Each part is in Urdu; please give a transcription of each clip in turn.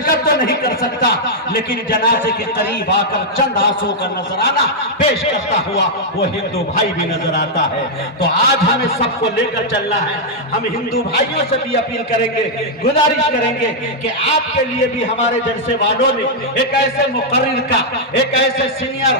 شرکت تو نہیں کر سکتا لیکن جنازے کے قریب آ کر چند آنسوں کا نذرانہ پیش کرتا ہوا وہ ہندو بھائی بھی نظر آتا ہے۔ تو آج ہمیں سب کو لے کر چلنا ہے۔ ہم ہندو بھائیوں سے بھی اپیل کریں گے، گزارش کریں گے کہ آپ کے لیے بھی ہمارے جلسے والوں نے ایک ایسے مقرر کا، ایک ایسے سینئر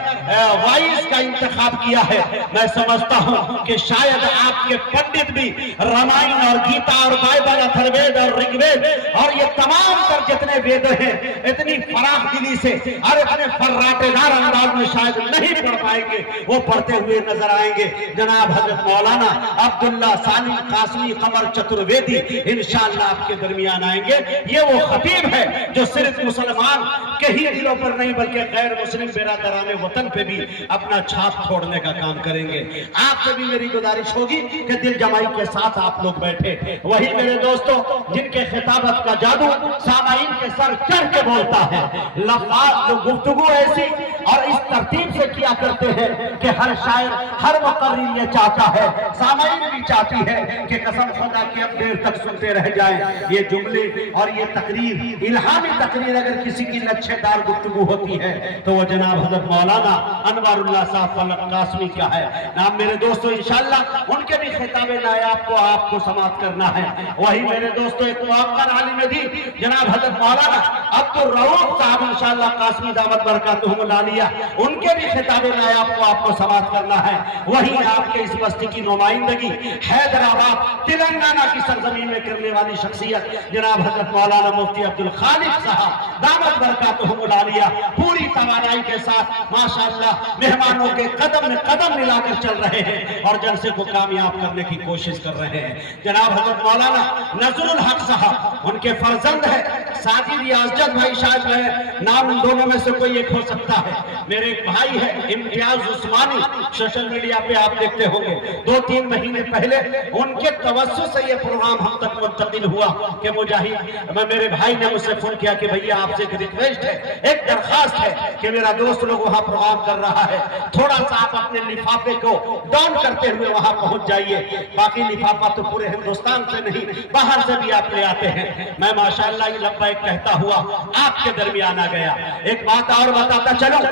وائس کا انتخاب کیا ہے۔ میں سمجھتا ہوں کہ شاید آپ کے پنڈت بھی رامائن اور گیتا اور بائبل، اتھروید اور رگوید اور یہ تمام تر جتنے وید ہیں اتنی فراخ دلی سے اور اتنے فراٹے دار انداز میں شاید نہیں پڑھ پائیں گے، وہ پڑھتے ہوئے نظر آئیں گے۔ جناب حضرت مولانا عبداللہ سالم قاسمی قمر چترویدی انشاءاللہ آپ کے درمیان آئیں گے۔ یہ وہ خطیب ہے جو صرف مسلمان کے ہی دلوں پر نہیں بلکہ غیر مسلم برادران وطن پہ بھی اپنا چھاپ چھوڑنے کا کام کریں گے۔ آپ سے بھی میری گزارش ہوگی کہ دل جمائی کے ساتھ آپ لوگ بیٹھے۔ وہی میرے دوستوں جن کے خطابت کا جادو سامعین کے سر چڑھ کے بولتا ہے، لفظ گفتگو ایسی اور اس ترتیب سے کیا کرتے ہیں کہ ہر شاعر، ہر مقرر یہ چاہتا ہے، سامعین بھی چاہتی ہے کہ قسم خدا کی اب دیر تک سنتے رہ جائیں۔ یہ جملے اور یہ تقریر، الہامی تقریر اگر کسی کی لچھے دار گفتگو ہوتی ہے تو وہ جناب حضرت مولانا انوار اللہ صاحب فلک قاسمی کا ہے۔ نام میرے دوستو انشاءاللہ ان کے بھی خطاب نایاب کو آپ کو سماعت کرنا ہے۔ وہی میرے دوستو ایک موقر عالم دین جناب حضرت مولانا عبدالرؤوف صاحب انشاءاللہ قاسمی دعوت برکاتہم العالیہ، ان کے بھی خطاب نایاب کو آپ کو سماعت کرنا ہے۔ وہی آپ کے اس بستی کی نمائندگی حیدرآباد تلنگانہ کی سرزمین میں کرنے والی شخصیت جناب حضرت مولانا مفتی عبدالخالق صاحب دعوت برکاتہم العالیہ پوری توانائی کے ساتھ ماشاءاللہ مہمانوں کے قدم میں قدم ملا کر چل رہے ہیں اور جلسے کو کامیاب کرنے کی کوشش کر رہے ہیں۔ جناب حضرت مولانا نذر الحق صاحب ان کے فرزند ہے، ساجد یا اسجد بھائی شاید ہے، نام ان دونوں میں سے کوئی ایک ہو سکتا ہے۔ میرے ایک بھائی ہے امتیاز عثمانی، سوشل میڈیا پہ آپ دیکھتے ہوں گے، 2-3 مہینے پہلے ان کے توسط سے یہ پروگرام ہم تک منتقل ہوا کہ مجاہد میرے بھائی نے مجھ سے فون کیا کہ بھئیہ آپ سے ایک ریکویسٹ ہے، ایک درخواست ہے کہ میرا دوست لوگ وہاں پروگرام کر رہا ہے، تھوڑا سا آپ اپنے لفافے کو ڈاؤن کرتے ہوئے وہاں پہنچ جائیے۔ باقی لفافہ تو پورے ہندوستان سے نہیں، باہر سے بھی آپ لے آتے ہیں۔ میں ماشاءاللہ یہ لبیک کہتا ہوا آپ کے درمیان آ گیا۔ ایک بات اور بتاتا چلوں،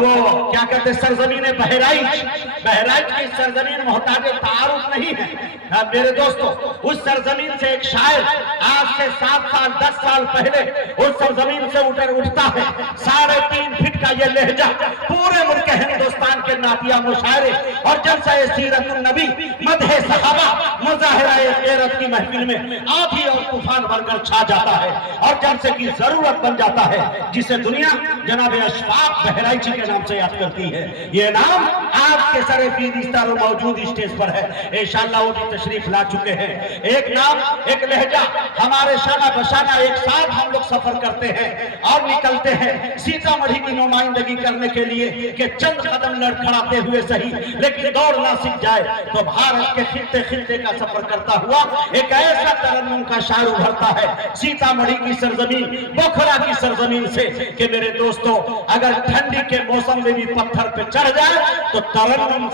وہ کیا کہتے سرزمین بہرائچ کی سرزمین محتاج تعارف نہیں ہے میرے دوستو۔ اس سرزمین سے ایک شاعر آج سے 7 سال 10 سال پہلے اس سرزمین سے اٹھتا ہے، 3.5 فٹ کا یہ لہجہ پورے ملک ہندوستان کے نعتیہ مشاعرے اور جلسہ سیرت النبی، مدح صحابہ، مظاہرہ غیرت کی محفل میں آندھی اور طوفان بن کر چھا جاتا ہے اور جلسے کی ضرورت بن جاتا ہے، جسے دنیا جناب اشفاق بہرائچی کے نام سے یاد کرتی ہے۔ یہ نام آپ کے سر فہرست موجود اسٹیج پر ہے، انشاءاللہ وہ بھی تشریف لا چکے ہیں۔ ایک نام، ایک لہجہ، ہمارے شانہ بشانہ ایک ساتھ ہم لوگ سفر کرتے ہیں اور نکلتے ہیں سیتا مڑھی کی نمائندگی کرنے کے لیے کہ چند قدم لڑکھڑاتے ہوئے صحیح لیکن دوڑ نہ سیکھ جائے تو بھارت کے خطے خطے کا سفر کرتا ہوا ایک ایسا ترنم کا شعر ابھرتا ہے سیتا مڑھی کی سرزمین، بوکھرا کی سرزمین سے کہ میرے دوستو اگر ٹھنڈی کے موسم میں بھی پتھر پہ چڑھ جائے تو ترنم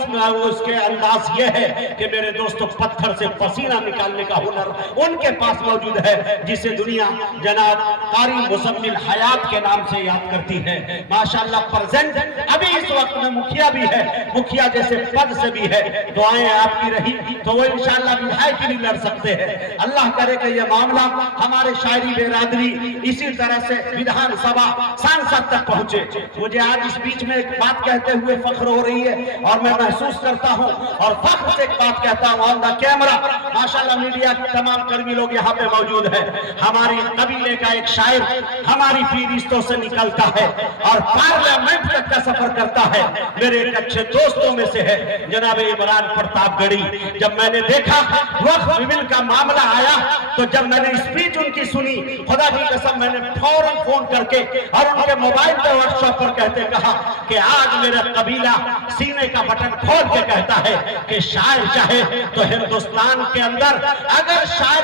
اس کے انداز یہ ہے کہ میرے دوستو پتھر سے پسینہ نکالنے کا ہنر ان کے پاس موجود ہے، جسے دنیا جناب قاری مزمل حیات کے نام سے یاد کرتی ہے۔ ماشاءاللہ پرزنٹ ابھی اس وقت میں مکھیا بھی ہے، مکھیا جیسے پد سے بھی ہے، دعائیں آپ کی رہی تو وہ انشاءاللہ ودھائک بھی لڑ سکتے ہیں۔ اللہ کرے کہ یہ معاملہ ہمارے شاعری برادری اسی طرح سے ودھان سبھا سانسد تک پہنچے۔ مجھے آج اس بیچ میں ایک بات کہتے ہوئے فخر ہو رہی ہے اور میں محسوس کرتا ہوں اور فخر سے ایک بات کہتا ہوں آن دا کیمرہ، ماشاءاللہ میڈیا کے تمام کرمی لوگ یہاں پہ موجود ہیں۔ ہماری قبیلے کا ایک شاعر ہماری فہرستوں سے نکلتا ہے اور پارلیمنٹ تک کا سفر کرتا ہے، میرے ایک اچھے دوستوں میں سے ہے جناب عمران پرتاپ گڑھی۔ جب میں نے دیکھا وقت بل کا معاملہ آیا تو جب میں نے اسپیچ ان کی سنی، خدا کی قسم میں نے فوراً فون کر کے اور ان کے موبائل پہ ورک شاپ پر کہتے کہا کہ آج میرا قبیلہ سینے کا بٹن کھول کے کہتا ہے کہ شاعر چاہے تو ہندوستان کے اندر اگر شاعر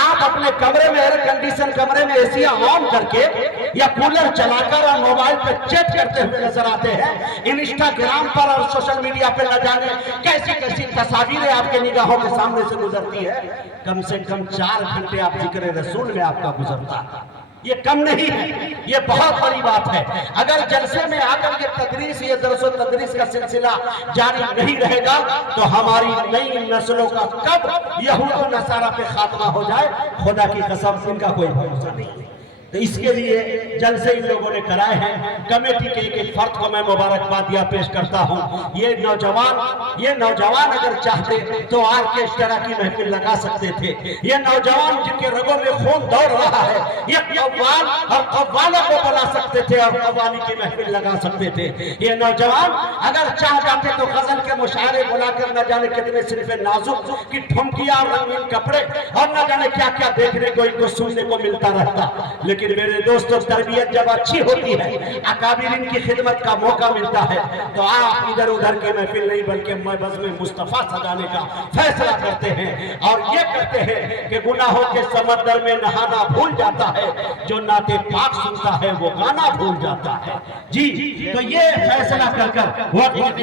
آپ اپنے کمرے میں ایئر کنڈیشن کمرے میں ایسیاں آن کر کے یا کولر چلا کر اور موبائل پہ چیٹ کرتے ہوئے نظر آتے ہیں. انسٹاگرام پر اور سوشل میڈیا پہ نہ جانے کیسی کیسی تصاویریں آپ کے نگاہوں کے سامنے سے گزرتی ہے. کم سے کم 4 گھنٹے آپ ذکر رسول میں آپ کا گزرتا ہے. یہ کم نہیں ہے، یہ بہت بڑی بات ہے. اگر جلسے میں آ کر یہ تدریس، یہ درس و تدریس کا سلسلہ جاری نہیں رہے گا تو ہماری نئی نسلوں کا کب یہود و نصارہ پہ خاتمہ ہو جائے خدا کی قسم ان کا کوئی بھروسہ نہیں ہے. تو اس کے لیے جلسے ان لوگوں نے کرائے ہیں. کمیٹی کے ایک فرد کو میں مبارکبادیاں پیش کرتا ہوں. یہ نوجوان اگر چاہتے تو آرکیسٹرا کی محفل لگا سکتے تھے. یہ نوجوان جن کے رگوں میں خون دوڑ رہا ہے یہ قوال اور قوالوں کو بلا سکتے تھے اور قوالی کی محفل لگا سکتے تھے. یہ نوجوان اگر چاہ جاتے تو غزل کے مشاعرے بلا کر نہ جانے کتنے صرف نازک کی ٹھمکیاں اور رنگین کپڑے اور نہ جانے کیا کیا دیکھنے کو ان کو سننے کو ملتا رہتا. لیکن میرے دوستوں تربیت جب اچھی ہوتی ہے، اکابرین کی خدمت کا موقع ملتا ہے تو آپ ادھر ادھر کے محفل نہیں بلکہ بزم مصطفیٰ سجانے کا فیصلہ کرتے ہیں اور یہ کہتے ہیں کہ گناہوں کے سمندر میں نہانا بھول جاتا ہے، جو نعت پاک سنتا ہے وہ گانا بھول جاتا ہے. جی تو یہ فیصلہ کر وہ